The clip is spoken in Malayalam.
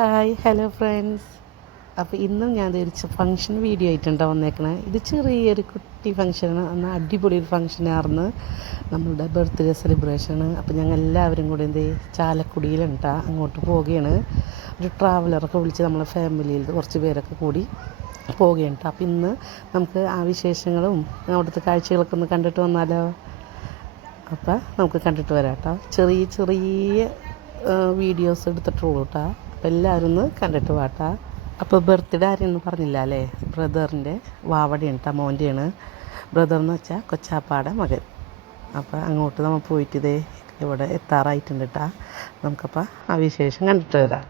Hi hello friends. അപ്പോൾ ഇന്നും ഞാൻ ധരിച്ച ഫങ്ഷൻ വീഡിയോ ആയിട്ടുണ്ടോ വന്നേക്കണേ. ഇത് ചെറിയൊരു കുട്ടി ഫങ്ഷനാണ്, എന്നാൽ അടിപൊളി ഒരു ഫങ്ഷനായിരുന്നു, നമ്മളുടെ ബർത്ത്ഡേ സെലിബ്രേഷന്. അപ്പോൾ ഞങ്ങൾ എല്ലാവരും കൂടി ചാലക്കുടിയിലുണ്ടാ അങ്ങോട്ട് പോവുകയാണ്. ഒരു ട്രാവലറൊക്കെ വിളിച്ച് നമ്മളെ ഫാമിലിയിൽ കുറച്ച് പേരൊക്കെ കൂടി പോവുകയുണ്ട്. അപ്പോൾ ഇന്ന് നമുക്ക് ആ വിശേഷങ്ങളും അവിടുത്തെ കാഴ്ചകളൊക്കെ ഒന്ന് കണ്ടിട്ട് വന്നാലോ. അപ്പോൾ നമുക്ക് കണ്ടിട്ട് വരാം കേട്ടോ. ചെറിയ ചെറിയ വീഡിയോസ് എടുത്തിട്ടുള്ളൂ കേട്ടോ. അപ്പോൾ എല്ലാവരും ഒന്ന് കണ്ടിട്ട് വാട്ടാ. അപ്പോൾ ബർത്ത്ഡേ ആരെയൊന്നും പറഞ്ഞില്ല അല്ലേ, ബ്രദറിൻ്റെ വാവടയാണ് കേട്ടോ, മോൻ്റെയാണ്. ബ്രദർ എന്ന് വെച്ചാൽ കൊച്ചാപ്പാടെ മകൻ. അപ്പോൾ അങ്ങോട്ട് നമ്മൾ പോയിട്ട് ഇവിടെ എത്താറായിട്ടുണ്ട് കേട്ടോ. നമുക്കപ്പോൾ ആ വിശേഷം കണ്ടിട്ട് വരാം.